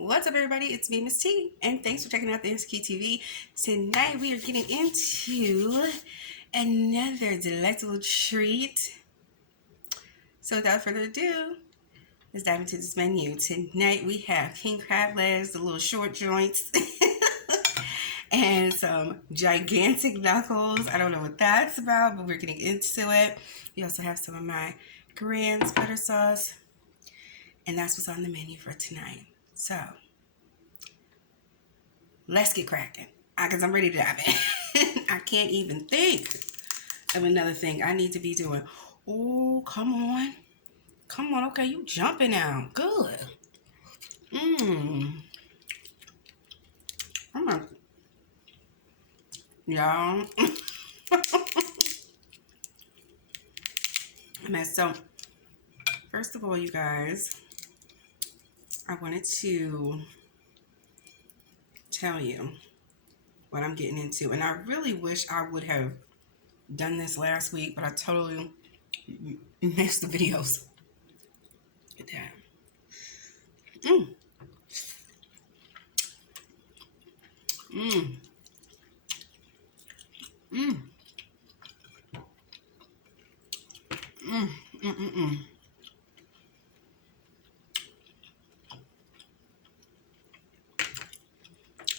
What's up, everybody? It's me, Miss T, and thanks for checking out the SK TV. Tonight we are getting into another delectable treat. So without further ado, let's dive into this menu. Tonight we have king crab legs, the little short joints, and some gigantic knuckles. I don't know what that's about, but we're getting into it. We also have some of my Grand's butter sauce, and that's what's on the menu for tonight. So let's get cracking, because I'm ready to dive in. I can't even think of another thing I need to be doing. Oh, come on. Come on. Okay, you jumping now. Good. I'm a, y'all. So, first of all, you guys, I wanted to tell you what I'm getting into. And I really wish I would have done this last week, but I totally missed the videos. Look at that.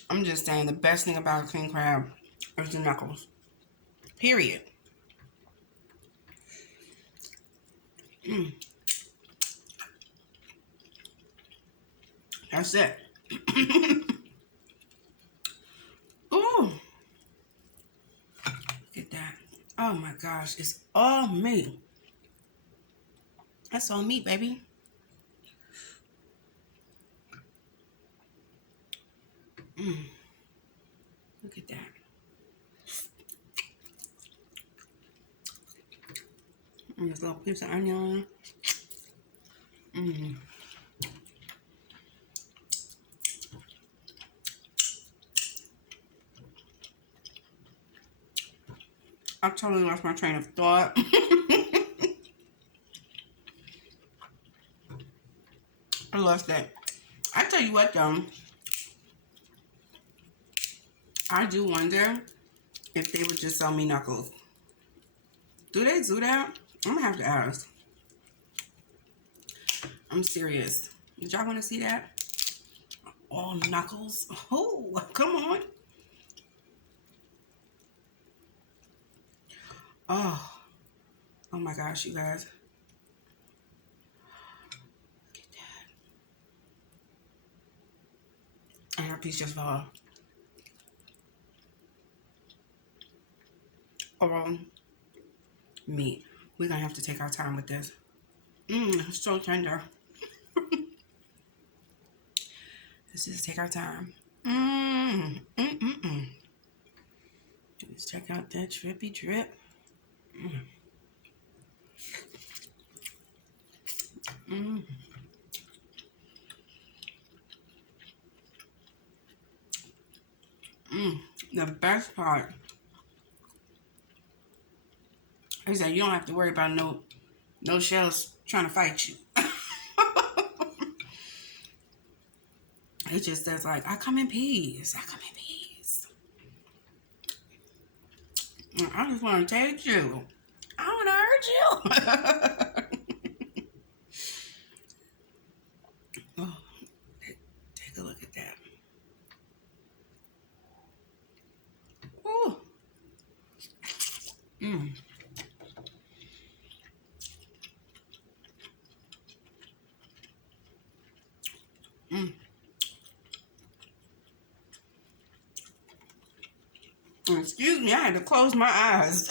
I'm just saying the best thing about king crab is the knuckles. Period. That's it. Ooh. Look at that. Oh my gosh, it's all me. That's all me, baby. Look at that. And this little piece of onion. I totally lost my train of thought. I lost that. I tell you what, though. I do wonder if they would just sell me knuckles. Do they do that? I'm gonna have to ask. I'm serious. Did y'all want to see that? All knuckles. Oh, come on. Oh my gosh, you guys. Look at that. And her piece just fell off. Oh, meat. We're gonna have to take our time with this. It's so tender. Let's just take our time. Let's check out that drippy drip. The best part is that you don't have to worry about no shells trying to fight you. It just says like, I come in peace. I come in peace. I just want to take you. I want to hurt you. Oh, take a look at that. Ooh. Excuse me, I had to close my eyes.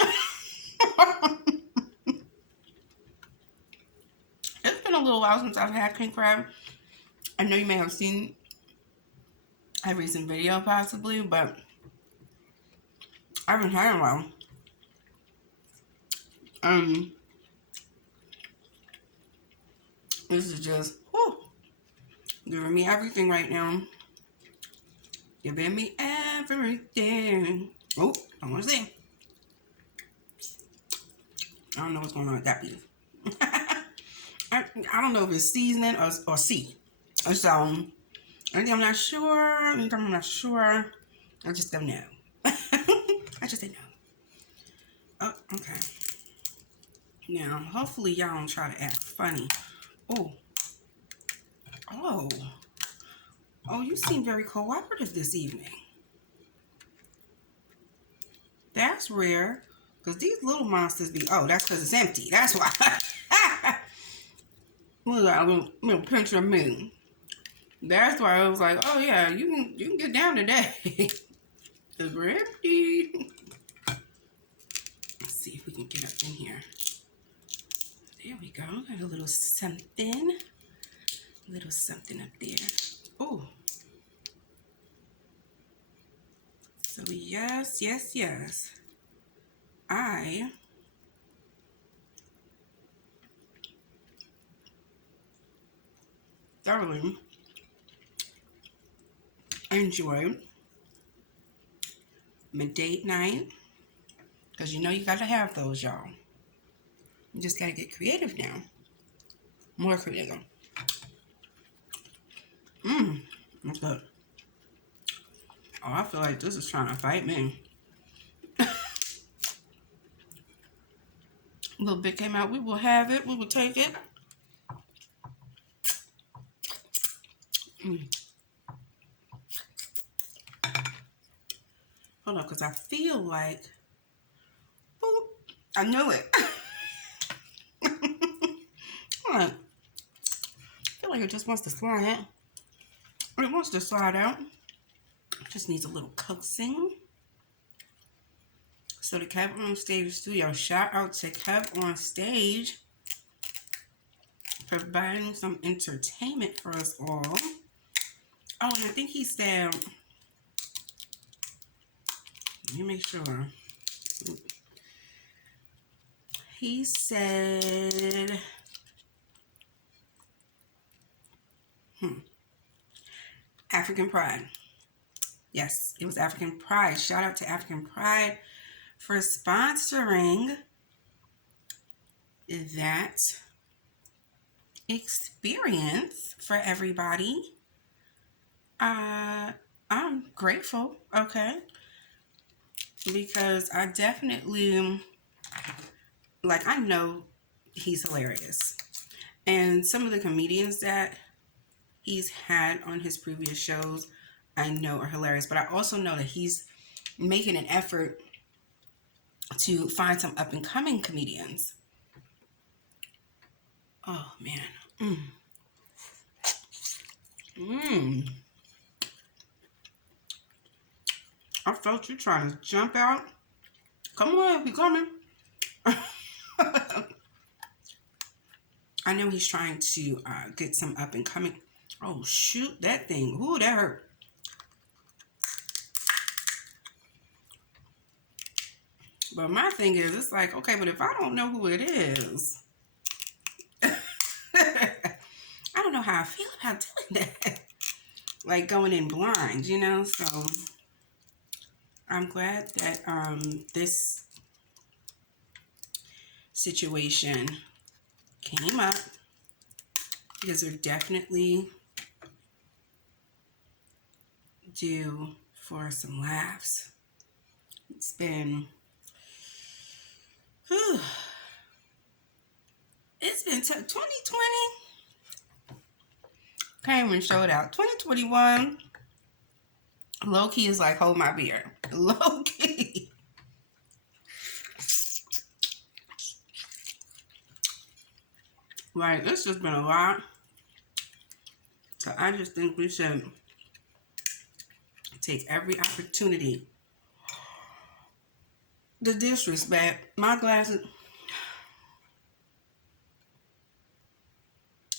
It's been a little while since I've had king crab. I know you may have seen a recent video possibly, but I haven't had it in a while. This is just giving me everything right now. Giving me everything. Oh, I want to see. I don't know what's going on with that beef. I don't know if it's seasoning or C. So Anything I'm not sure. Anything I'm not sure. I just don't know. I just don't know. Oh, okay. Now, hopefully y'all don't try to act funny. Oh. Oh. Oh, you seem very cooperative this evening. That's rare. Because these little monsters be... Oh, that's because it's empty. That's why. Look at a little pinch of me. That's why I was like, oh yeah, you can get down today. Because we're empty. Let's see if we can get up in here. There we go. Got a little something. A little something up there. Oh. So yes, yes, yes. I thoroughly enjoyed my date night. Because you know you got to have those, y'all. You just got to get creative now. More creative. That's good. Oh, I feel like this is trying to fight me. A little bit came out. We will have it. We will take it. Hold on, because I feel like... Boop, I knew it. Hold on. I feel like it just wants to slide out. It wants to slide out. It just needs a little coaxing. So the Kev on Stage Studio, shout out to Kev on Stage, providing some entertainment for us all. Oh, and I think he said, let me make sure. He said, African Pride. Yes, it was African Pride. Shout out to African Pride for sponsoring that experience for everybody. I'm grateful, okay? Because I definitely, like, I know he's hilarious. And some of the comedians that he's had on his previous shows, I know are hilarious. But I also know that he's making an effort to find some up-and-coming comedians. Oh, man. I felt you trying to jump out. Come on, we coming. I know he's trying to get some up-and-coming. Oh, shoot, that thing. Ooh, that hurt. But my thing is, it's like, okay, but if I don't know who it is, I don't know how I feel about doing that. Like going in blind, you know? So I'm glad that this situation came up because they're definitely due for some laughs. It's been... It's been 2020 came and showed out. 2021 low key is like hold my beer. Low key. Like it's just been a lot. So I just think we should take every opportunity. The disrespect. My glasses.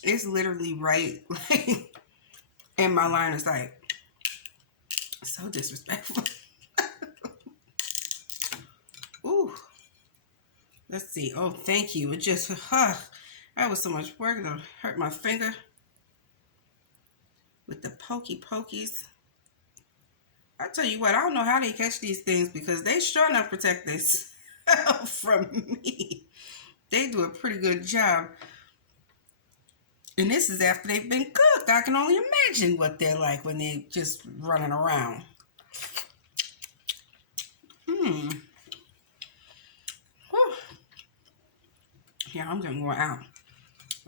It's literally right like in my line of sight. So disrespectful. Ooh. Let's see. Oh, thank you. It just, that was so much work. It'll hurt my finger with the pokey pokies. I tell you what, I don't know how they catch these things because they sure enough protect this from me. They do a pretty good job. And this is after they've been I can only imagine what they're like when they're just running around. Hmm. Whew. Yeah, I'm gonna go out.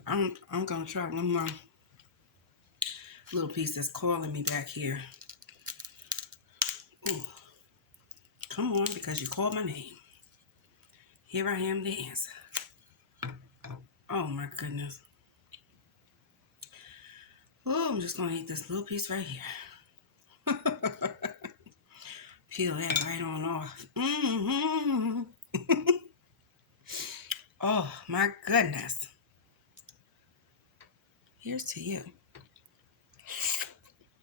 I'm gonna try one more little piece that's calling me back here. Ooh. Come on, because you called my name. Here I am to answer. Oh my goodness. Oh, I'm just gonna eat this little piece right here. Peel that right on off. Oh my goodness. Here's to you.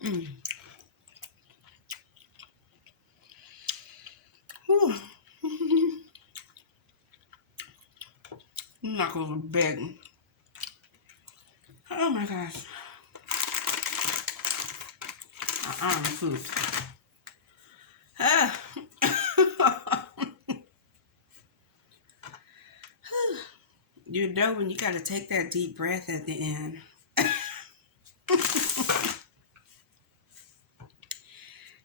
Mm. Whew. Knuckles are big. Oh my gosh. Food. Ah. You know when you gotta take that deep breath at the end.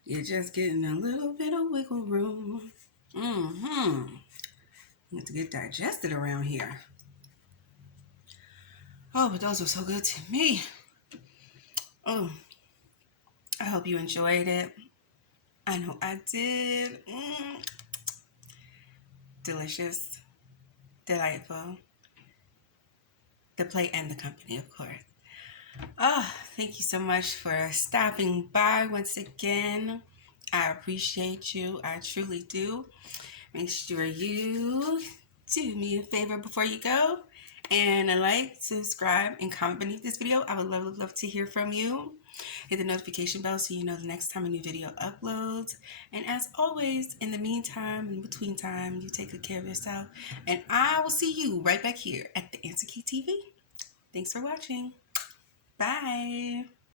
You're just getting a little bit of wiggle room. You have to get digested around here. Oh, but those were so good to me. Oh, I hope you enjoyed it. I know I did. Delicious, delightful. The plate and the company, of course. Oh, thank you so much for stopping by once again. I appreciate you. I truly do. Make sure you do me a favor before you go and like, subscribe, and comment beneath this video. I would love to hear from you. Hit the notification bell so you know the next time a new video uploads. And as always, in the meantime, in between time, you take good care of yourself. And I will see you right back here at the Answer Key TV. Thanks for watching. Bye.